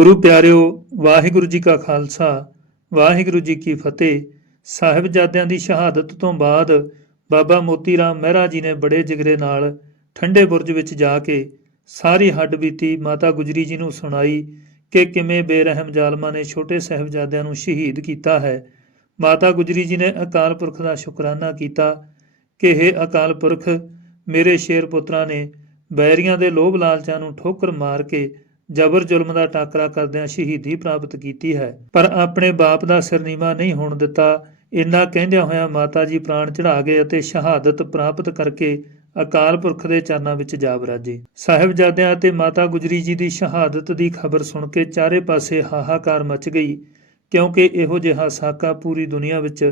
ਗੁਰੂ ਪਿਆਰਿਓ, ਵਾਹਿਗੁਰੂ ਜੀ ਕਾ ਖਾਲਸਾ, ਵਾਹਿਗੁਰੂ ਜੀ ਕੀ ਫਤਿਹ। ਸਾਹਿਬਜ਼ਾਦਿਆਂ ਦੀ ਸ਼ਹਾਦਤ ਤੋਂ ਬਾਅਦ ਬਾਬਾ ਮੋਤੀ ਰਾਮ ਮਹਿਰਾ ਜੀ ਨੇ ਬੜੇ ਜਿਗਰੇ ਨਾਲ ਠੰਡੇ ਬੁਰਜ ਵਿੱਚ ਜਾ ਕੇ ਸਾਰੀ ਹੱਡਬੀਤੀ ਮਾਤਾ ਗੁਜਰੀ ਜੀ ਨੂੰ ਸੁਣਾਈ ਕਿ ਕਿਵੇਂ ਬੇਰਹਿਮ ਜ਼ਾਲਮਾਂ ਨੇ ਛੋਟੇ ਸਾਹਿਬਜ਼ਾਦਿਆਂ ਨੂੰ ਸ਼ਹੀਦ ਕੀਤਾ ਹੈ। ਮਾਤਾ ਗੁਜਰੀ ਜੀ ਨੇ ਅਕਾਲ ਪੁਰਖ ਦਾ ਸ਼ੁਕਰਾਨਾ ਕੀਤਾ ਕਿ ਇਹ ਅਕਾਲ ਪੁਰਖ, ਮੇਰੇ ਸ਼ੇਰ ਪੁੱਤਰਾਂ ਨੇ ਬੈਰੀਆਂ ਦੇ ਲੋਭ ਲਾਲਚਾਂ ਨੂੰ ਠੋਕਰ ਮਾਰ ਕੇ ਜ਼ਬਰ ਜ਼ੁਲਮ ਦਾ ਟਾਕਰਾ ਕਰਦਿਆਂ ਸ਼ਹੀਦੀ ਪ੍ਰਾਪਤ ਕੀਤੀ ਹੈ। ਪਰ ਆਪਣੇ ਬਾਪ ਦਾ ਸਿਰਨੀਵਾ ਨਹੀਂ ਹੋਣ ਦਿੱਤਾ। ਇੰਨਾ ਕਹਿੰਦਿਆਂ ਹੋਇਆਂ ਮਾਤਾ ਜੀ ਪ੍ਰਾਣ ਚੜਾ ਗਏ ਅਤੇ ਸ਼ਹਾਦਤ ਪ੍ਰਾਪਤ ਕਰਕੇ ਅਕਾਲ ਪੁਰਖ ਦੇ ਚਰਨਾਂ ਵਿੱਚ ਜਾ ਬਰਾਜੇ ਸਾਹਿਬਜ਼ਾਦਿਆਂ ਅਤੇ ਮਾਤਾ ਗੁਜਰੀ ਜੀ ਦੀ ਸ਼ਹਾਦਤ ਦੀ ਖਬਰ ਸੁਣ ਕੇ ਚਾਰੇ ਪਾਸੇ ਹਾਹਾਕਾਰ ਮਚ ਗਈ, ਕਿਉਂਕਿ ਇਹੋ ਜਿਹਾ ਸਾਕਾ ਪੂਰੀ ਦੁਨੀਆ ਵਿੱਚ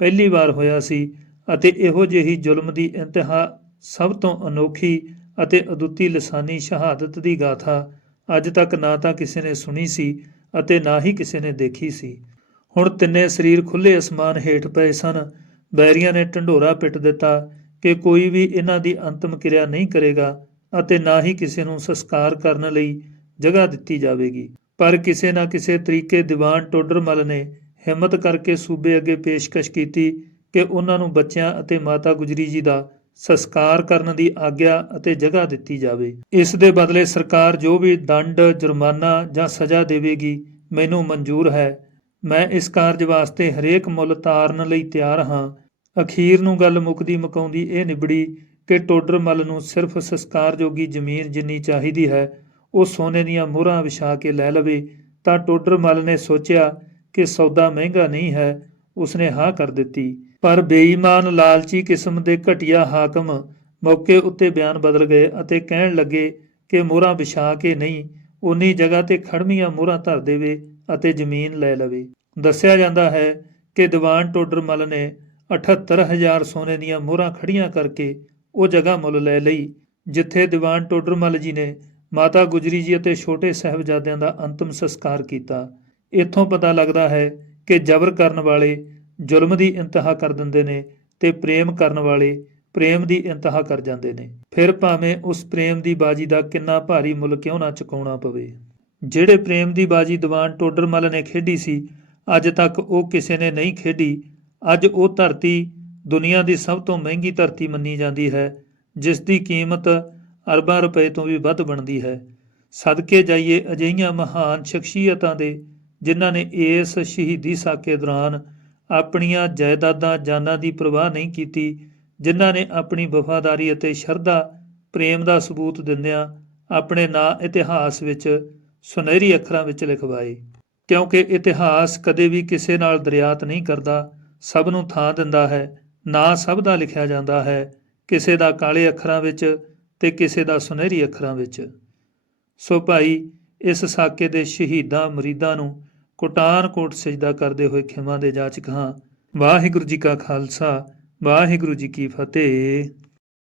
ਪਹਿਲੀ ਵਾਰ ਹੋਇਆ ਸੀ ਅਤੇ ਇਹੋ ਜਿਹੀ ਜ਼ੁਲਮ ਦੀ ਇੰਤਹਾ ਸਭ ਤੋਂ ਅਨੋਖੀ ਅਤੇ ਅਦੁੱਤੀ ਲਸਾਨੀ ਸ਼ਹਾਦਤ ਦੀ ਗਾਥਾ ਅੱਜ ਤੱਕ ਨਾ ਤਾਂ ਕਿਸੇ ਨੇ ਸੁਣੀ ਸੀ ਅਤੇ ਨਾ ਹੀ ਕਿਸੇ ਨੇ ਦੇਖੀ ਸੀ। ਹੁਣ ਤਿੰਨੇ ਸਰੀਰ ਖੁੱਲੇ ਅਸਮਾਨ ਹੇਠ ਪਏ ਸਨ। ਬੈਰੀਆਂ ਨੇ ਢੰਡੋਰਾ ਪਿੱਟ ਦਿੱਤਾ ਕਿ ਕੋਈ ਵੀ ਇਹਨਾਂ ਦੀ ਅੰਤਮ ਕਿਰਿਆ ਨਹੀਂ ਕਰੇਗਾ ਅਤੇ ਨਾ ਹੀ ਕਿਸੇ ਨੂੰ ਸੰਸਕਾਰ ਕਰਨ ਲਈ ਜਗ੍ਹਾ ਦਿੱਤੀ ਜਾਵੇਗੀ। ਪਰ ਕਿਸੇ ਨਾ ਕਿਸੇ ਤਰੀਕੇ ਦੀਵਾਨ ਟੋਡਰਮਲ ਨੇ ਹਿੰਮਤ ਕਰਕੇ ਸੂਬੇ ਅੱਗੇ ਪੇਸ਼ਕਸ਼ ਕੀਤੀ ਕਿ ਉਹਨਾਂ ਨੂੰ ਬੱਚਿਆਂ ਅਤੇ ਮਾਤਾ ਗੁਜਰੀ ਜੀ ਦਾ ਸੰਸਕਾਰ ਕਰਨ ਦੀ ਆਗਿਆ ਅਤੇ ਜਗ੍ਹਾ ਦਿੱਤੀ ਜਾਵੇ। ਇਸ ਦੇ ਬਦਲੇ ਸਰਕਾਰ ਜੋ ਵੀ ਦੰਡ, ਜੁਰਮਾਨਾ ਜਾਂ ਸਜ਼ਾ ਦੇਵੇਗੀ, ਮੈਨੂੰ ਮਨਜ਼ੂਰ ਹੈ। ਮੈਂ ਇਸ ਕਾਰਜ ਵਾਸਤੇ ਹਰੇਕ ਮੁੱਲ ਤਾਰਨ ਲਈ ਤਿਆਰ ਹਾਂ। ਅਖੀਰ ਨੂੰ ਗੱਲ ਮੁੱਕਦੀ ਮੁਕਾਉਂਦੀ ਇਹ ਨਿਬੜੀ ਕਿ ਟੋਡਰਮਲ ਨੂੰ ਸਿਰਫ ਸੰਸਕਾਰ ਜੋਗੀ ਜ਼ਮੀਨ ਜਿੰਨੀ ਚਾਹੀਦੀ ਹੈ, ਉਹ ਸੋਨੇ ਦੀਆਂ ਮੋਹਰਾਂ ਵਿਛਾ ਕੇ ਲੈ ਲਵੇ, ਤਾਂ ਟੋਡਰਮਲ ਨੇ ਸੋਚਿਆ ਕਿ ਸੌਦਾ ਮਹਿੰਗਾ ਨਹੀਂ ਹੈ, ਉਸਨੇ ਹਾਂ ਕਰ ਦਿੱਤੀ। ਪਰ ਬੇਈਮਾਨ ਲਾਲਚੀ ਕਿਸਮ ਦੇ ਘਟੀਆ ਹਾਕਮ ਮੌਕੇ ਉੱਤੇ ਬਿਆਨ ਬਦਲ ਗਏ ਅਤੇ ਕਹਿਣ ਲੱਗੇ ਕਿ ਮੋਹਰਾਂ ਵਿਛਾ ਕੇ ਨਹੀਂ ਉਨੀ ਜਗ੍ਹਾ ਤੇ ਖੜਮੀਆਂ ਮੋਹਰਾਂ ਧਰ ਦੇਵੇ ਅਤੇ ਜ਼ਮੀਨ ਲੈ ਲਵੇ। ਦੱਸਿਆ ਜਾਂਦਾ ਹੈ ਕਿ ਦੀਵਾਨ ਟੋਡਰਮਲ ਨੇ 78000 ਸੋਨੇ ਦੀਆਂ ਮੋਹਰਾਂ ਖੜੀਆਂ ਕਰਕੇ ਉਹ ਜਗ੍ਹਾ ਮੁੱਲ ਲੈ ਲਈ, ਜਿੱਥੇ ਦੀਵਾਨ ਟੋਡਰਮਲ ਜੀ ਨੇ ਮਾਤਾ ਗੁਜਰੀ ਜੀ ਅਤੇ ਛੋਟੇ ਸਾਹਿਬਜ਼ਾਦਿਆਂ ਦਾ ਅੰਤਮ ਸੰਸਕਾਰ ਕੀਤਾ। ਇੱਥੋਂ ਪਤਾ ਲੱਗਦਾ ਹੈ ਕਿ ਜ਼ਬਰ ਕਰਨ ਵਾਲੇ ਜ਼ੁਲਮ ਦੀ ਇੰਤਹਾ ਕਰ ਦਿੰਦੇ ਨੇ ਤੇ ਪ੍ਰੇਮ ਕਰਨ ਵਾਲੇ ਪ੍ਰੇਮ ਦੀ ਇੰਤਹਾ ਕਰ ਜਾਂਦੇ ਨੇ। ਫਿਰ ਭਾਵੇਂ ਉਸ ਪ੍ਰੇਮ ਦੀ ਬਾਜੀ ਦਾ ਕਿੰਨਾ ਭਾਰੀ ਮੁੱਲ ਕਿਉਂ ਨਾ ਚੁਕਾਉਣਾ ਪਵੇ। ਜਿਹੜੇ ਪ੍ਰੇਮ ਦੀ ਬਾਜੀ ਦੀਵਾਨ ਟੋਡਰਮਲ ਨੇ ਖੇਡੀ ਸੀ, ਅੱਜ ਤੱਕ ਉਹ ਕਿਸੇ ਨੇ ਨਹੀਂ ਖੇਡੀ। ਅੱਜ ਉਹ ਧਰਤੀ ਦੁਨੀਆ ਦੀ ਸਭ ਤੋਂ ਮਹਿੰਗੀ ਧਰਤੀ ਮੰਨੀ ਜਾਂਦੀ ਹੈ, ਜਿਸ ਦੀ ਕੀਮਤ ਅਰਬਾਂ ਰੁਪਏ ਤੋਂ ਵੀ ਵੱਧ ਬਣਦੀ ਹੈ। ਸਦਕੇ ਜਾਈਏ ਅਜਿਹੀਆਂ ਮਹਾਨ ਸ਼ਖਸੀਅਤਾਂ ਦੇ, ਜਿਨ੍ਹਾਂ ਨੇ ਇਸ ਸ਼ਹੀਦੀ ਸਾਕੇ ਦੌਰਾਨ ਆਪਣੀਆਂ ਜਾਇਦਾਦਾਂ ਜਾਨਾਂ ਦੀ ਪਰਵਾਹ ਨਹੀਂ ਕੀਤੀ, ਜਿਨ੍ਹਾਂ ਨੇ ਆਪਣੀ ਵਫਾਦਾਰੀ ਅਤੇ ਸ਼ਰਧਾ, ਪ੍ਰੇਮ ਦਾ ਸਬੂਤ ਦਿੰਦਿਆਂ ਆਪਣੇ ਨਾਂ ਇਤਿਹਾਸ ਵਿੱਚ ਸੁਨਹਿਰੀ ਅੱਖਰਾਂ ਵਿੱਚ ਲਿਖਵਾਏ। ਕਿਉਂਕਿ ਇਤਿਹਾਸ ਕਦੇ ਵੀ ਕਿਸੇ ਨਾਲ ਦਰਿਆਤ ਨਹੀਂ ਕਰਦਾ, ਸਭ ਨੂੰ ਥਾਂ ਦਿੰਦਾ ਹੈ, ਨਾਂ ਸਭ ਦਾ ਲਿਖਿਆ ਜਾਂਦਾ ਹੈ, ਕਿਸੇ ਦਾ ਕਾਲੇ ਅੱਖਰਾਂ ਵਿੱਚ ਤੇ ਕਿਸੇ ਦਾ ਸੁਨਹਿਰੀ ਅੱਖਰਾਂ ਵਿੱਚ। ਸੋ ਭਾਈ, ਇਸ ਸਾਕੇ ਦੇ ਸ਼ਹੀਦਾਂ ਮਰੀਦਾਂ ਨੂੰ ਕੋਟਾਨ ਕੋਟ ਸਜਦਾ ਕਰਦੇ ਹੋਏ ਖਿਮਾ ਦੇ ਜਾਚਕ ਹਾਂ। ਵਾਹਿਗੁਰੂ ਜੀ ਕਾ ਖਾਲਸਾ, ਵਾਹਿਗੁਰੂ ਜੀ ਕੀ ਫਤਿਹ।